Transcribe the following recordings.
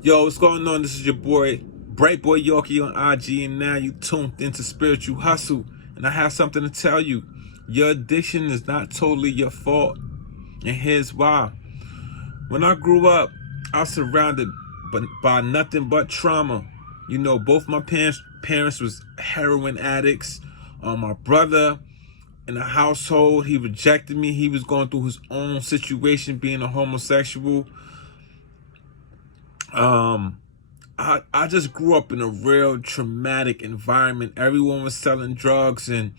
Yo, what's going on? This is your boy, Bright Boy Yorkie on IG, and now you tuned into Spiritual Hussle. And I have something to tell you. Your addiction is not totally your fault. And here's why. When I grew up, I was surrounded by nothing but trauma. You know, both my parents was heroin addicts. My brother in the household, he rejected me. He was going through his own situation being a homosexual. I just grew up in a real traumatic environment. Everyone was selling drugs, and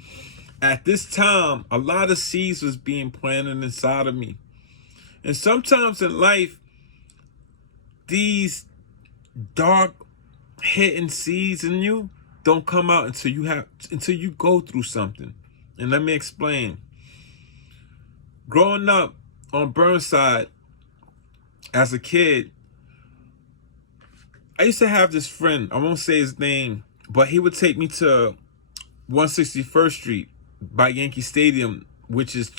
at this time, a lot of seeds was being planted inside of me. And sometimes in life, these dark hidden seeds in you don't come out until you go through something. And let me explain. Growing up on Burnside as a kid, I used to have this friend, I won't say his name, but he would take me to 161st Street by Yankee Stadium, which is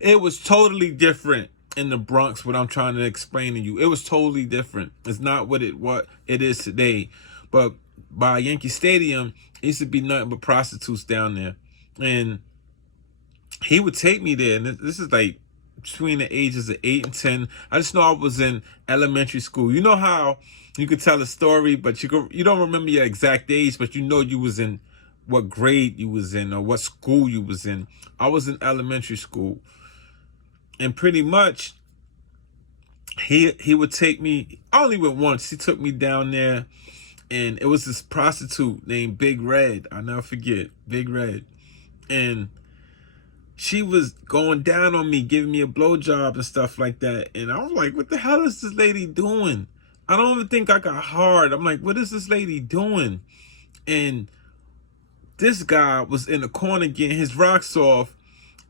it was totally different in the Bronx, what I'm trying to explain to you. It was totally different. It's not what it is today. But by Yankee Stadium, it used to be nothing but prostitutes down there. And he would take me there, and this is like between the ages of 8 and 10. I just know I was in elementary school. You know how you could tell a story, but you don't remember your exact age, but you know you was in what grade you was in or what school you was in. I was in elementary school. And pretty much, he would take me, I only went once. He took me down there, and it was this prostitute named Big Red. I'll never forget, Big Red. And she was going down on me, giving me a blowjob and stuff like that. And I was like, what the hell is this lady doing? I don't even think I got hard. I'm like, what is this lady doing? And this guy was in the corner getting his rocks off.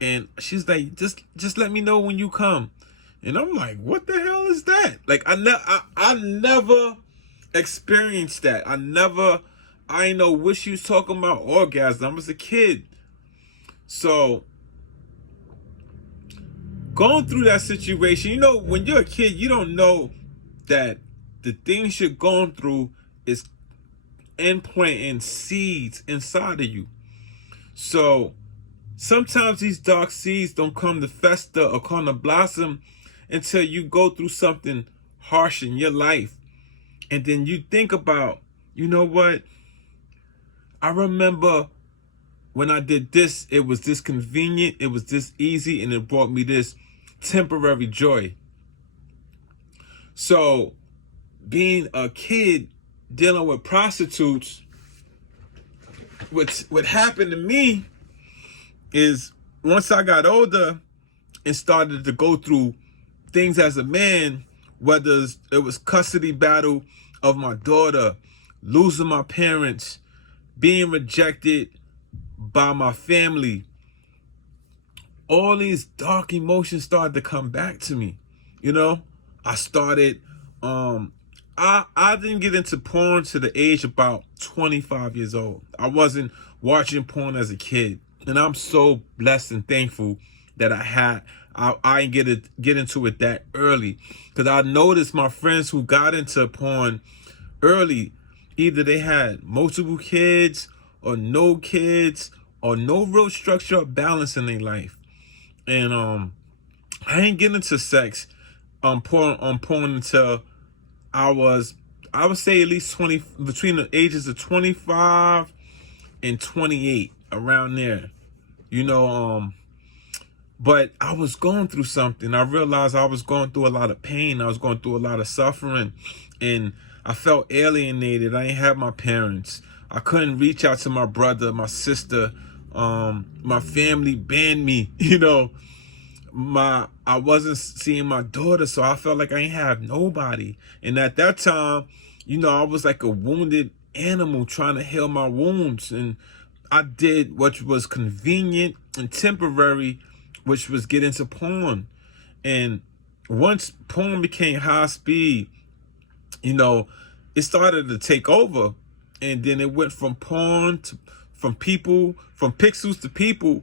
And she's like, just let me know when you come. And I'm like, what the hell is that? Like, I never experienced that. I ain't know what she was talking about, orgasm. I was a kid. So going through that situation, you know, when you're a kid, you don't know that the things you're going through is implanting seeds inside of you. So sometimes these dark seeds don't come to fester or come to blossom until you go through something harsh in your life. And then you think about, you know what? I remember when I did this, it was this convenient, it was this easy, and it brought me this temporary joy. So being a kid dealing with prostitutes, what happened to me is once I got older and started to go through things as a man, whether it was custody battle of my daughter, losing my parents, being rejected by my family, all these dark emotions started to come back to me. You know, I started, I didn't get into porn to the age about 25 years old. I wasn't watching porn as a kid. And I'm so blessed and thankful that I didn't get into it that early. Because I noticed my friends who got into porn early, either they had multiple kids or no kids or no real structure or balance in their life. And I ain't get into sex porn until I would say at least 20, between the ages of 25 and 28, around there. You know, but I was going through something. I realized I was going through a lot of pain. I was going through a lot of suffering, and I felt alienated. I ain't have my parents. I couldn't reach out to my brother, my sister. My family banned me. You know, I wasn't seeing my daughter, so I felt like I ain't have nobody. And at that time, you know, I was like a wounded animal trying to heal my wounds, and I did what was convenient and temporary, which was get into porn. And once porn became high speed, you know, it started to take over. And then it went from porn to from pixels to people.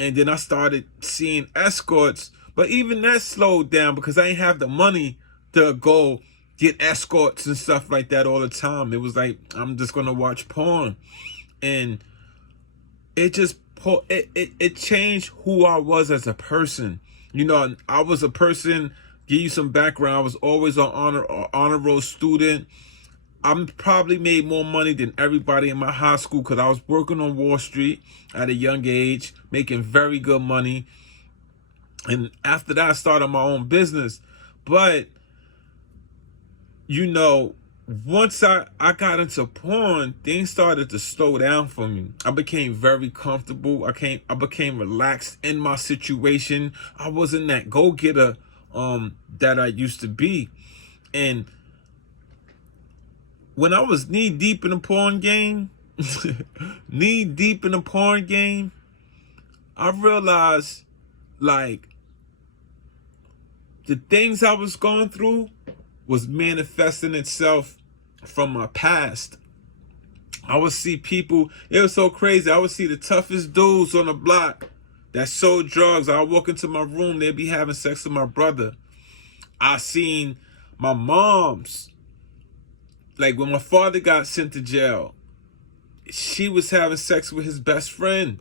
And then I started seeing escorts. But even that slowed down because I didn't have the money to go get escorts and stuff like that all the time. It was like, I'm just gonna watch porn. And it just it changed who I was as a person. You know, I was a person, give you some background, I was always an honor roll student. I'm probably made more money than everybody in my high school because I was working on Wall Street at a young age, making very good money. And after that, I started my own business. But, you know, once I got into porn, things started to slow down for me. I became very comfortable. I became relaxed in my situation. I wasn't that go-getter that I used to be. And when I was knee deep in the porn game, I realized, like, the things I was going through was manifesting itself from my past. I would see people, it was so crazy. I would see the toughest dudes on the block that sold drugs. I would walk into my room, they'd be having sex with my brother. I seen my moms, like when my father got sent to jail, she was having sex with his best friend.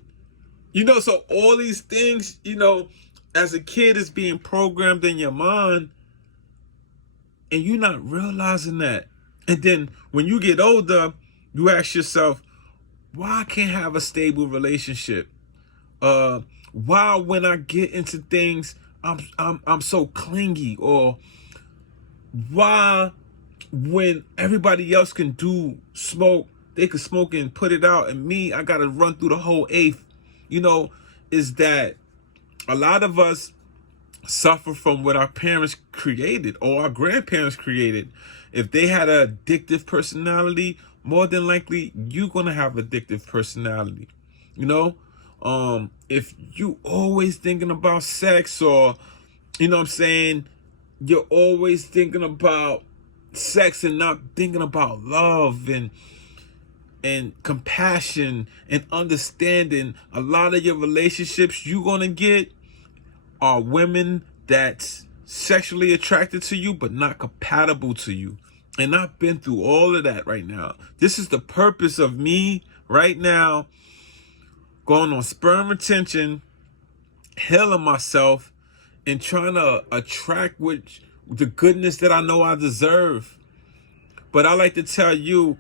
You know, so all these things, you know, as a kid is being programmed in your mind and you're not realizing that. And then when you get older, you ask yourself, why I can't have a stable relationship? Why when I get into things, I'm so clingy? Or why when everybody else can do smoke, they could smoke and put it out, and me, I gotta run through the whole eighth? You know, is that a lot of us suffer from what our parents created or our grandparents created. If they had an addictive personality, more than likely you're gonna have addictive personality. You know, if you always thinking about sex, or you know what I'm saying, you're always thinking about sex and not thinking about love and compassion and understanding, a lot of your relationships you're gonna get are women that's sexually attracted to you but not compatible to you. And I've been through all of that right now. This is the purpose of me right now going on sperm retention, healing myself, and trying to attract the goodness that I know I deserve. But I like to tell you,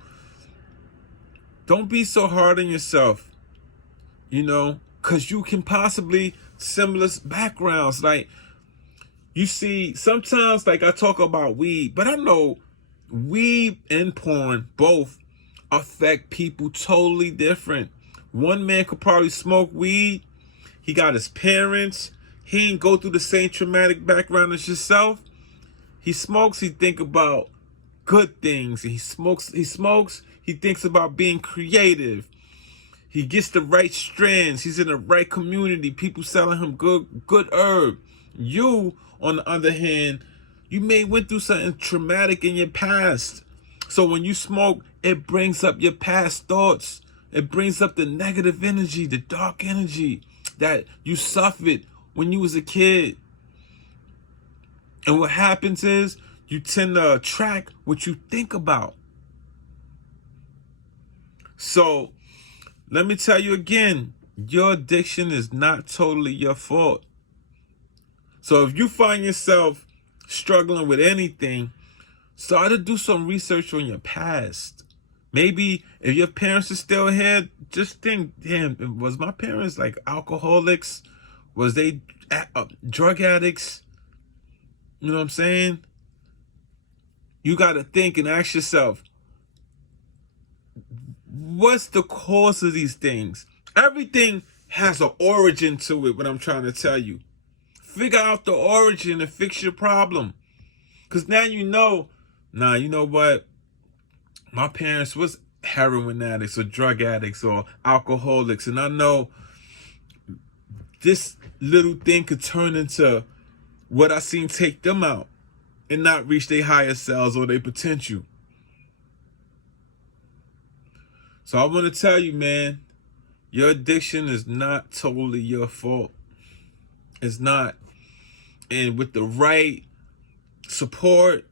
don't be so hard on yourself, you know, because you can possibly similar backgrounds. Like, you see, sometimes, like, I talk about weed, but I know weed and porn both affect people totally different. One man could probably smoke weed. He got his parents. He ain't go through the same traumatic background as yourself. He smokes, he think about good things. He smokes, he thinks about being creative. He gets the right strands. He's in the right community. People selling him good herb. You, on the other hand, you may went through something traumatic in your past. So when you smoke, it brings up your past thoughts. It brings up the negative energy, the dark energy that you suffered when you was a kid. And what happens is you tend to attract what you think about. So let me tell you again, your addiction is not totally your fault. So if you find yourself struggling with anything, start to do some research on your past. Maybe if your parents are still here, just think, damn, was my parents like alcoholics? Was they drug addicts? You know what I'm saying? You got to think and ask yourself, what's the cause of these things? Everything has an origin to it, what I'm trying to tell you. Figure out the origin and fix your problem. Because now you know, you know what? My parents was heroin addicts or drug addicts or alcoholics. And I know this little thing could turn into what I seen take them out and not reach their higher selves or their potential. So I want to tell you, man, your addiction is not totally your fault. It's not. And with the right support,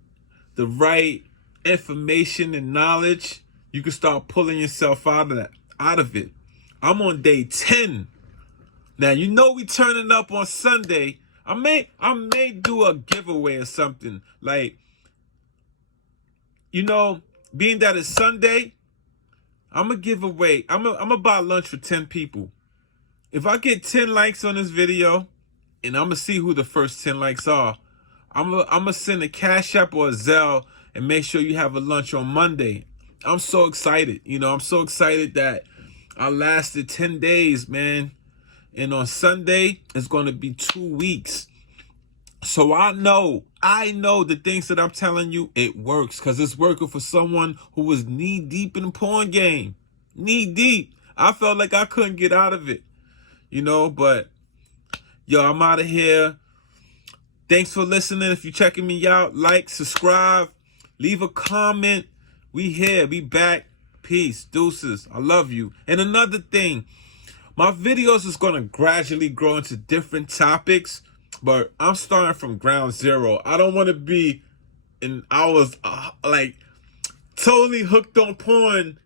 the right information and knowledge, you can start pulling yourself out of it. I'm on day 10. Now, you know we turning up on Sunday. I may do a giveaway or something. Like, you know, being that it's Sunday, I'm going to give away. I'm gonna buy lunch for 10 people. If I get 10 likes on this video, and I'm going to see who the first 10 likes are, I'm going to send a Cash App or a Zelle and make sure you have a lunch on Monday. I'm so excited. You know, I'm so excited that I lasted 10 days, man. And on Sunday, it's going to be 2 weeks. So I know the things that I'm telling you, it works. Because it's working for someone who was knee deep in the porn game. Knee deep. I felt like I couldn't get out of it. You know, but, yo, I'm out of here. Thanks for listening. If you're checking me out, like, subscribe, leave a comment. We here. We back. Peace. Deuces. I love you. And another thing, my videos is going to gradually grow into different topics, but I'm starting from ground zero. I don't want to be, and I was like totally hooked on porn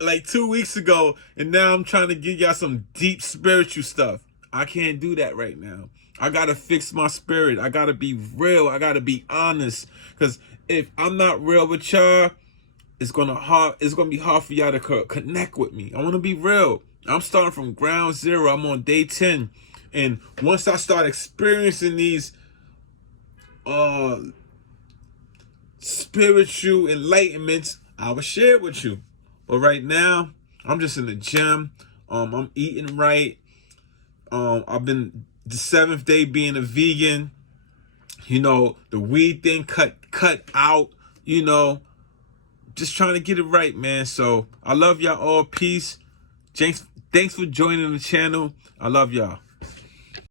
like 2 weeks ago, and now I'm trying to give y'all some deep spiritual stuff. I can't do that right now. I got to fix my spirit. I got to be real. I got to be honest, because if I'm not real with y'all, it's gonna be hard for y'all to connect with me. I want to be real. I'm starting from ground zero. I'm on day 10. And once I start experiencing these spiritual enlightenments, I will share it with you. But right now, I'm just in the gym. I'm eating right. I've been the 7th day being a vegan. You know, the weed thing cut out, you know. Just trying to get it right, man. So I love y'all all. Peace. Thanks for joining the channel. I love y'all.